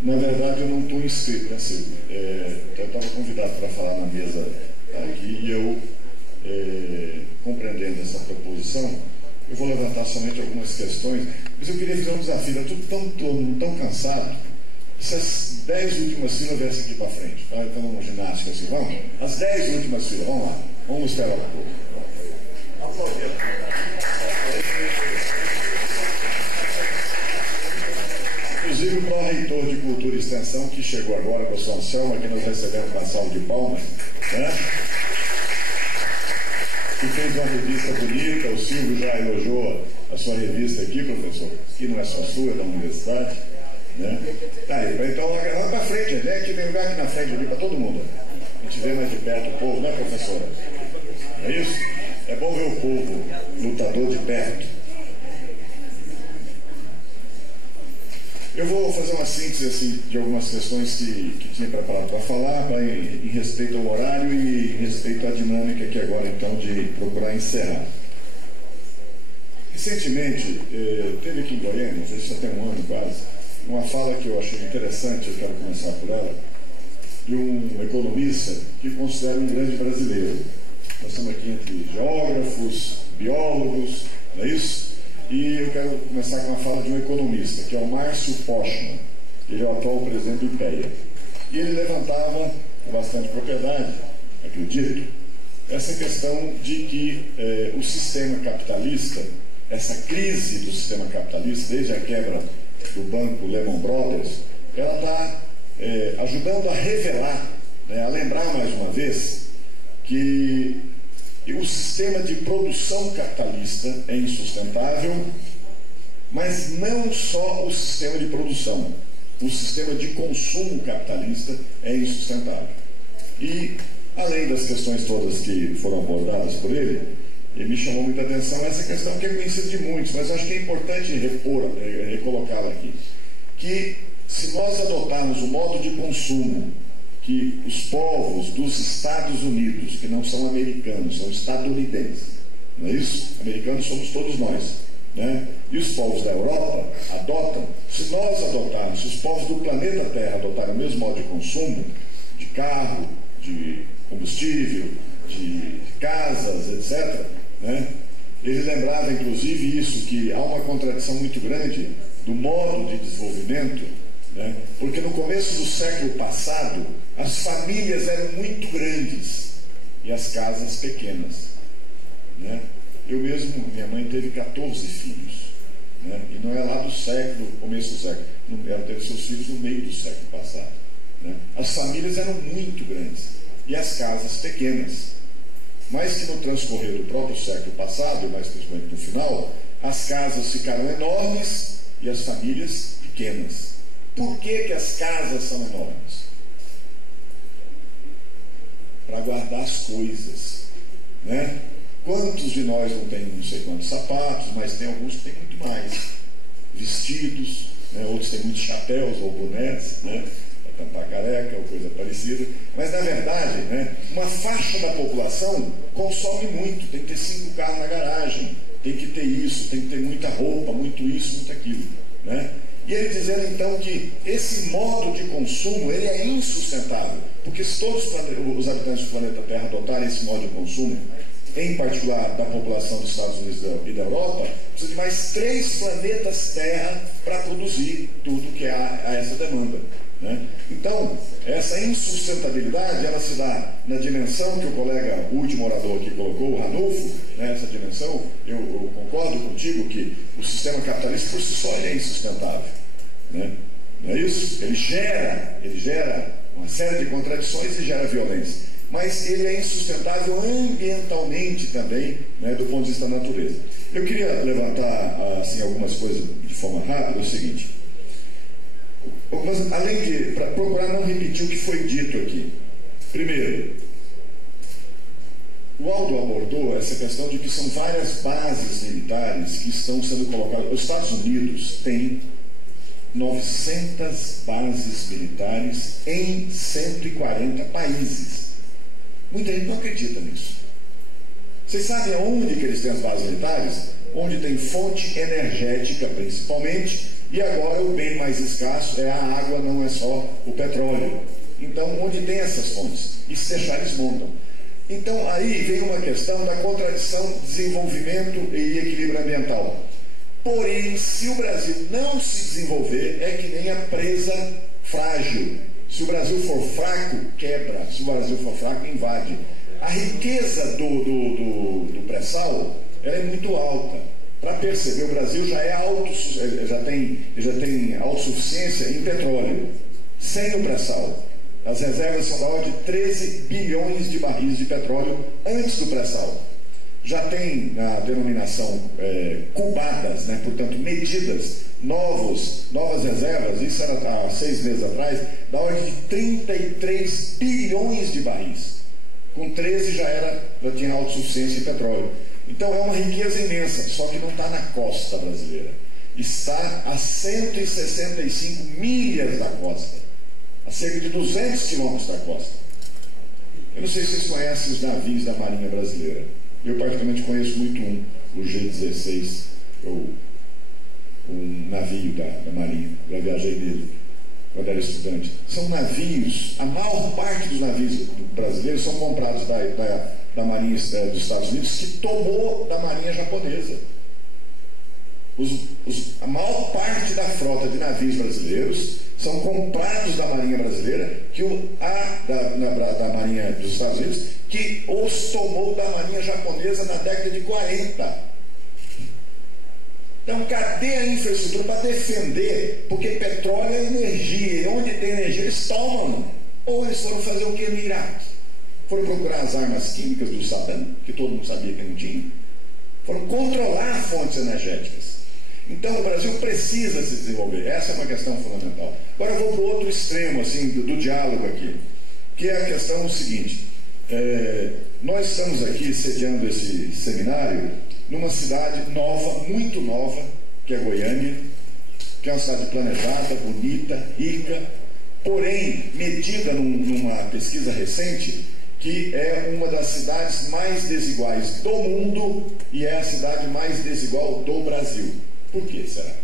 Na verdade, eu não estou inscrito, assim, eu estava convidado para falar na mesa aqui e eu, compreendendo essa proposição, eu vou levantar somente algumas questões, mas eu queria fazer um desafio. Eu estou tão cansado, se as 10 últimas filas viessem aqui para frente, então uma ginástica assim, vamos? As 10 últimas filas, vamos lá, vamos esperar um pouco. Inclusive o pró-reitor de Cultura e Extensão, que chegou agora com o São Anselmo, que nós recebemos com a salva de palmas, né? Que fez uma revista bonita. O Silvio já elogiou a sua revista aqui, professor, que não é só sua, é da universidade, né? Então, vamos para frente, gente, né? Que tem lugar aqui na frente ali para todo mundo. A gente vê mais de perto o povo, né, professora? É isso? É bom ver o povo lutador de perto. Eu vou fazer uma síntese assim, de algumas questões que tinha preparado para falar, em respeito ao horário e em respeito à dinâmica aqui agora, então, de procurar encerrar. Recentemente, teve aqui em Goiânia, não sei se já tem um ano quase, uma fala que eu achei interessante, eu quero começar por ela, de um economista que considera um grande brasileiro. Nós estamos aqui entre geógrafos, biólogos, não é isso? E eu quero começar com a fala de um economista, que é o Márcio Postman. Ele é o atual presidente do IPEA. E ele levantava, com bastante propriedade, acredito, essa questão de que o sistema capitalista, essa crise do sistema capitalista, desde a quebra do banco Lehman Brothers, ela está ajudando a revelar, né, a lembrar mais uma vez, que o sistema de produção capitalista é insustentável, mas não só o sistema de produção, o sistema de consumo capitalista é insustentável. E, além das questões todas que foram abordadas por ele, me chamou muita atenção essa questão que é conhecida de muitos, mas acho que é importante recolocá-la aqui, que se nós adotarmos o modo de consumo que os povos dos Estados Unidos, que não são americanos, são estadunidenses, não é isso? Americanos somos todos nós, né? E os povos da Europa adotam, se nós adotarmos, se os povos do planeta Terra adotarem o mesmo modo de consumo, de carro, de combustível, de casas, etc., né? Ele lembrava, inclusive, isso, que há uma contradição muito grande do modo de desenvolvimento, né? Porque no começo do século passado, as famílias eram muito grandes e as casas pequenas, né? Eu mesmo, minha mãe teve 14 filhos, né? E não é lá do século, começo do século, ela teve seus filhos no meio do século passado, né? As famílias eram muito grandes e as casas pequenas, mas que no transcorrer do próprio século passado, e mais principalmente no final, as casas ficaram enormes e as famílias pequenas. Por que as casas são enormes? Para guardar as coisas, né? Quantos de nós não tem não sei quantos sapatos, mas tem alguns que têm muito mais vestidos, né? Outros têm muitos chapéus ou bonés, né? Para tampar careca ou coisa parecida, mas na verdade, né, uma faixa da população consome muito, tem que ter 5 carros na garagem, tem que ter isso, tem que ter muita roupa, muito isso, muito aquilo, né? E ele dizendo então que esse modo de consumo ele é insustentável, porque se todos os habitantes do planeta Terra adotarem esse modo de consumo, em particular da população dos Estados Unidos e da Europa, precisa de mais 3 planetas Terra para produzir tudo que há a essa demanda, né? Então, essa insustentabilidade ela se dá na dimensão que o colega, o último orador aqui colocou, o Ranulfo, né? Essa dimensão, eu concordo contigo que o sistema capitalista por si só ele é insustentável, né? Não é isso? Ele gera uma série de contradições e gera violência, mas ele é insustentável ambientalmente também, né, do ponto de vista da natureza. Eu queria levantar assim, algumas coisas de forma rápida, é o seguinte. Mas, além de procurar não repetir o que foi dito aqui. Primeiro, o Aldo abordou essa questão de que são várias bases militares que estão sendo colocadas. Os Estados Unidos têm 900 bases militares em 140 países. Muita gente não acredita nisso. Vocês sabem aonde que eles têm as bases militares? Onde tem fonte energética, principalmente, E agora o bem mais escasso é a água, não é só o petróleo. Então, onde tem essas fontes? E se deixar, eles montam. Então, aí vem uma questão da contradição desenvolvimento e equilíbrio ambiental. Porém, se o Brasil não se desenvolver, é que nem a presa frágil. Se o Brasil for fraco, quebra. Se o Brasil for fraco, invade. A riqueza do pré-sal é muito alta. Para perceber, o Brasil já tem autossuficiência em petróleo, sem o pré-sal. As reservas são da ordem de 13 bilhões de barris de petróleo antes do pré-sal. Já tem a denominação cubadas, né, portanto, medidas, novas reservas, isso era há 6 meses atrás, da ordem de 33 bilhões de barris. Com 13 já tinha autossuficiência em petróleo. Então é uma riqueza imensa, só que não está na costa brasileira. Está a 165 milhas da costa, a cerca de 200 quilômetros da costa. Eu não sei se vocês conhecem os navios da Marinha Brasileira. Eu particularmente conheço muito o G-16, um navio da Marinha. Já viajei nele quando era estudante. São navios, a maior parte dos navios brasileiros são comprados da Marinha dos Estados Unidos, que tomou da Marinha japonesa. A maior parte da frota de navios brasileiros são comprados da Marinha Brasileira, da Marinha dos Estados Unidos, que os tomou da Marinha japonesa na década de 40. Então, cadê a infraestrutura para defender? Porque petróleo é energia, e onde tem energia eles tomam. Ou eles foram fazer o que no Iraque? Foram procurar as armas químicas do Saddam, que todo mundo sabia que não tinha. Foram controlar fontes energéticas. Então o Brasil precisa se desenvolver. Essa é uma questão fundamental. Agora eu vou para o outro extremo assim, do diálogo aqui, que é a questão seguinte. Nós estamos aqui sediando esse seminário numa cidade nova, muito nova, que é Goiânia, que é uma cidade planejada, bonita, rica, porém, medida numa pesquisa recente, que é uma das cidades mais desiguais do mundo e é a cidade mais desigual do Brasil. Por que será?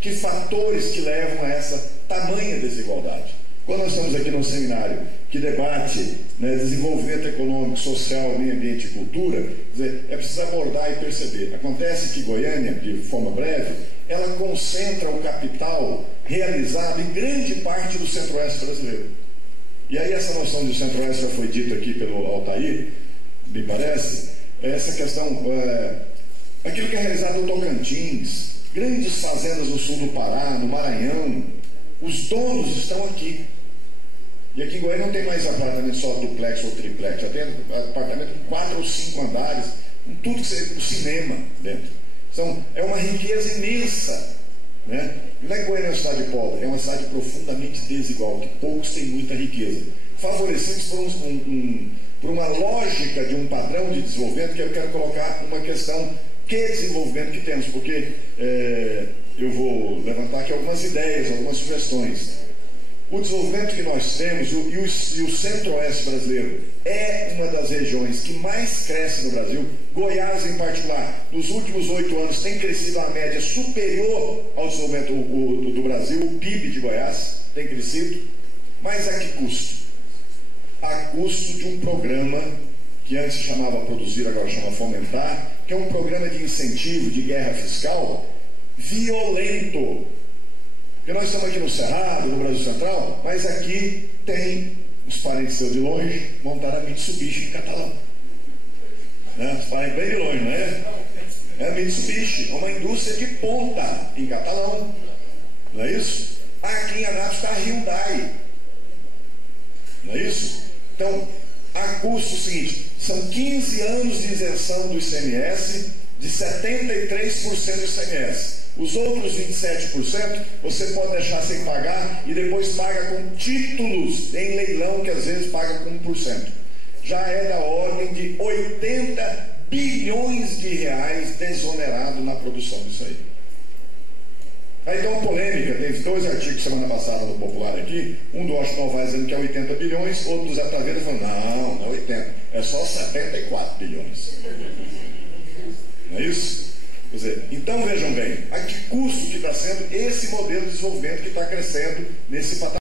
Que fatores que levam a essa tamanha desigualdade? Quando nós estamos aqui num seminário que debate, né, desenvolvimento econômico, social, meio ambiente e cultura, quer dizer, é preciso abordar e perceber. Acontece que Goiânia, de forma breve, ela concentra o capital realizado em grande parte do centro-oeste brasileiro. E aí essa noção de centro-oeste já foi dita aqui pelo Altair, me parece, essa questão, aquilo que é realizado no Tocantins, grandes fazendas no sul do Pará, no Maranhão, os donos estão aqui. E aqui em Goiânia não tem mais apartamento só duplex ou triplex, já tem apartamento com 4 ou 5 andares, com tudo que seja, o cinema dentro. Então, é uma riqueza imensa, né? Não é que Goiânia é uma cidade pobre, é uma cidade profundamente desigual, que poucos têm muita riqueza, favorecidos por uma lógica de um padrão de desenvolvimento, que eu quero colocar uma questão, que desenvolvimento que temos, porque eu vou levantar aqui algumas ideias, algumas sugestões. O desenvolvimento que nós temos, e o centro-oeste brasileiro, é uma das regiões que mais cresce no Brasil. Goiás, em particular, nos últimos 8 anos, tem crescido a média superior ao desenvolvimento do Brasil. O PIB de Goiás tem crescido, mas a que custo? A custo de um programa que antes se chamava Produzir, agora chama Fomentar, que é um programa de incentivo, de guerra fiscal, violento. Porque nós estamos aqui no Cerrado, no Brasil Central, mas aqui tem os parentes seus de longe, montaram a Mitsubishi em Catalão. Né? Os parentes bem de longe, não é? É a Mitsubishi, é uma indústria de ponta em Catalão. Não é isso? Aqui em Anápolis está a Hyundai. Não é isso? Então, a custo o seguinte, são 15 anos de isenção do ICMS, de 73% do ICMS. Os outros 27% você pode deixar sem pagar e depois paga com títulos em leilão, que às vezes paga com 1%. Já é da ordem de 80 bilhões de reais desonerado na produção disso aí. Aí tem uma polêmica, teve 2 artigos semana passada no Popular aqui, um do Washington Novaes dizendo que é 80 bilhões, outro do Zé Taveira falando, não é 80, é só 74 bilhões. Não é isso? Quer dizer, então vejam bem, a que custo que está sendo esse modelo de desenvolvimento que está crescendo nesse patamar.